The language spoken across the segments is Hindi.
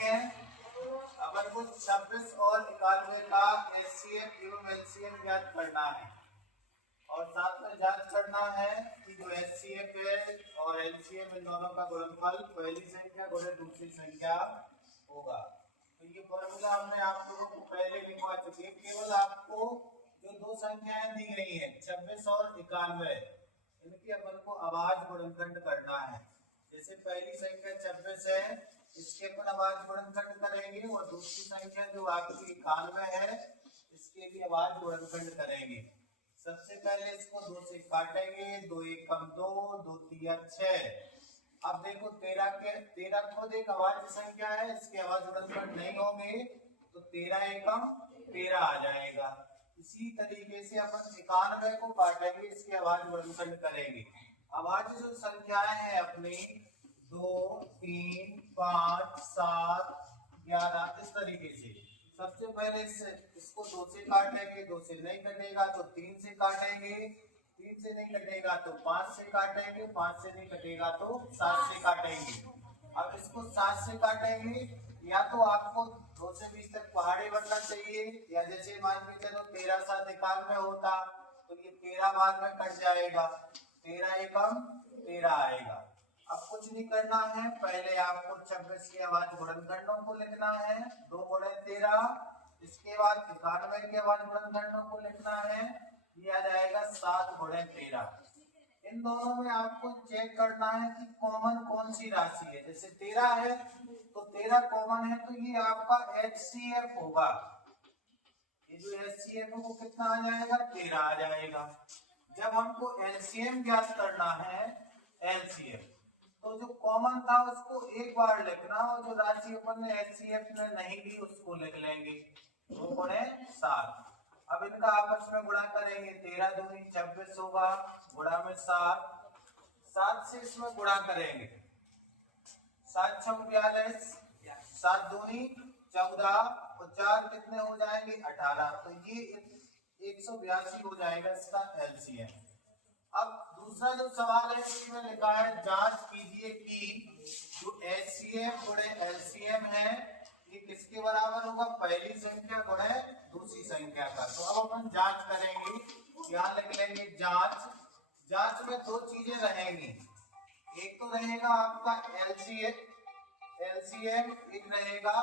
हैं अपन को 26 और 91 का एचसीएफ एवं एलसीएम ज्ञात करना है और साथ में जांच करना है कि जो एचसीएफ है और एलसीएम इन दोनों का गुणनफल पहली संख्या गुणे दूसरी संख्या होगा। तो ये फॉर्मूला हमने आप लोगों को पहले लिखवा चुके हैं। केवल आपको जो दो संख्याएं दी गई हैं 26 और 91 इनकी अपन को अभाज्य गुणनखंड करना है। जैसे पहली संख्या 26 है इसके अपन अभाज्य गुणनखंड करेंगे और दूसरी संख्या जो आपकी 91 है इसके भी अभाज्य गुणनखंड करेंगे। सबसे पहले इसको 2 से काटेंगे, 2 एकम 2, 2 तिया 6। अब देखो 13 खुद एक अभाज्य संख्या है, इसके अभाज्य गुणनखंड नहीं होंगे तो 13 एकम 13 आ जाएगा। इसी तरीके से अपन 91 को काटेंगे, इसके अभाज्य गुणनखंड करेंगे। अभाज्य जो संख्याएं हैं अपनी 2, 3, 5, 7, 11 इस तरीके से सबसे पहले इसको 2 से काटेंगे, 2 से नहीं कटेगा तो 3 से काटेंगे, 3 से नहीं कटेगा तो 5 से काटेंगे, 5 से नहीं कटेगा तो 7 से काटेंगे। अब इसको 7 से काटेंगे या तो आपको 2 से 20 तक पहाड़ी बनना चाहिए या जैसे मान के चलो 13 7 91 होता तो ये 13 बाद में कट जाएगा, 13 एकम 13 आएगा। अब कुछ नहीं करना है, पहले आपको 26 के अभाज्य गुणनखंडों को लिखना है 2 गुणे 13, इसके बाद 91 के अभाज्य गुणनखंडों को लिखना है, ये आ जाएगा 7 गुणे 13। इन दोनों में आपको चेक करना है कि कॉमन कौन सी राशि है। जैसे 13 है तो 13 कॉमन है तो ये आपका एचसीएफ होगा। ये जो एचसीएफ है वो कितना आ जाएगा 13 आ जाएगा। जब हमको एलसीएम ज्ञात करना है एलसीएम तो जो कॉमन था उसको एक बार लिखना और जो राशि अपन ने एचसीएफ में नहीं ली उसको लिख लेंगे 2 गुणे 7। अब इनका आपस में गुणा करेंगे, 13 दूनी 26 होगा, गुणा में 7, 7 से इसमें गुणा करेंगे, 7 छक 42, 7 दूनी 14 और 4 कितने हो जाएंगे 18, तो ये 182 हो जाएगा इसका एलसीएम। अब दूसरा जो सवाल है इसमें लिखा है जांच कीजिए कि जो एचसीएफ गुणे एलसीएम है ये किसके बराबर होगा, पहली संख्या गुणे दूसरी संख्या का। तो अब अपन जांच करेंगे, यहाँ लिख लेंगे जांच। जांच में 2 चीजें रहेंगी, एक तो रहेगा आपका एलसीएम, एक रहेगा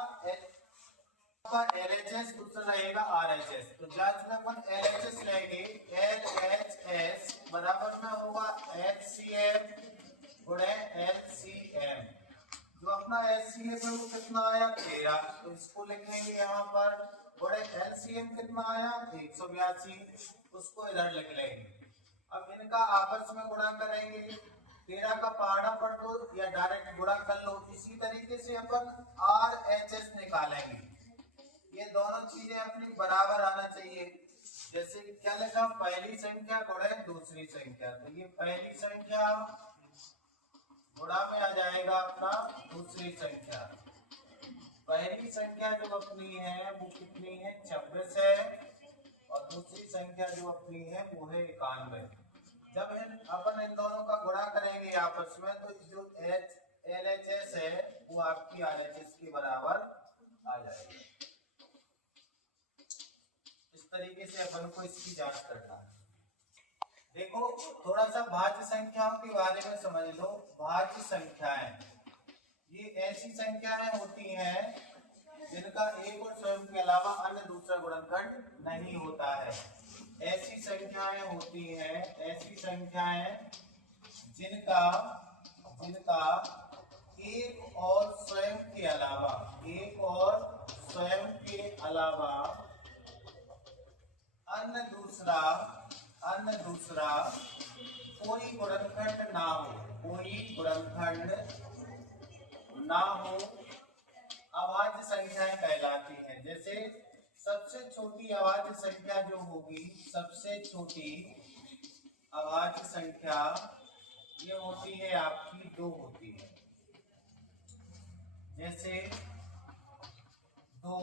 एलएचएस, दूसरा रहेगा आरएचएस। तो जांच में अपन एलएचएस लेंगे, एलएचएस बराबर में होगा एचसीएफ गुणे एलसीएम। जो अपना एचसीएफ है वो कितना आया 13, तो इसको लिखेंगे यहाँ पर, गुणे एलसीएम कितना आया 182, उसको इधर लिख लेंगे। अब इनका आपस में गुणा करेंगे, 13 का पहाड़ा पढ़ लो या डायरेक्ट गुणा कर लो। इसी तरीके से अपन आरएचएस निकालेंगे, ये दोनों चीजें अपनी बराबर आना चाहिए। जैसे क्या लिखा, पहली संख्या गुणे दूसरी संख्या, तो ये पहली संख्या गुणा में आ जाएगा अपना दूसरी संख्या। पहली संख्या जो अपनी है वो कितनी है 26 है और दूसरी संख्या जो अपनी है वो है 91। जब अपन इन दोनों का गुणा करेंगे आपस में तो जो एलएचएस है वो आपकी आरएचएस के बराबर आ जाएगी। तरीके से अपन को इसकी जांच करना है। देखो थोड़ा सा भाज्य संख्याओं के बारे में समझ लो। भाज्य संख्याएं ये ऐसी संख्याएं होती हैं जिनका एक और स्वयं के अलावा अन्य दूसरा गुणनखंड नहीं होता है। ऐसी संख्याएं होती हैं, ऐसी संख्याएं जिनका एक और स्वयं के अलावा अन्य दूसरा कोई गुणनखंड ना हो, अभाज्य संख्याएं कहलाती हैं। जैसे सबसे छोटी अभाज्य संख्या जो होगी, सबसे छोटी अभाज्य संख्या ये होती है आपकी 2 होती है। जैसे 2,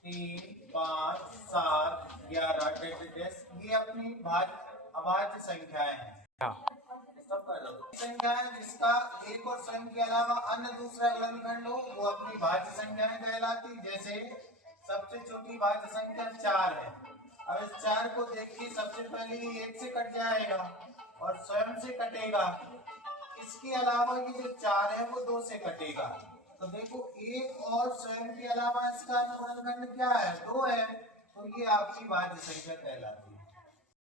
3, 5, 7, 11 ये अपनी अभाज्य संख्याएं हैं। संख्या है जिसका एक और स्वयं के अलावा अन्य दूसरा गुणनखंड हो वो अपनी भाज्य संख्याएं कहलाती। जैसे सबसे छोटी भाज्य संख्या 4 है। अब इस 4 को देखिए, सबसे पहले ये 1 से कट जाएगा और स्वयं से कटेगा। इसके अलावा ये जो 4 है वो 2 से कटेगा। तो देखो 1 और स्वयं के अलावा इसका गुणनखंड क्या है, 2 है। तो ये आपकी भाज्य संख्या कहलाती है।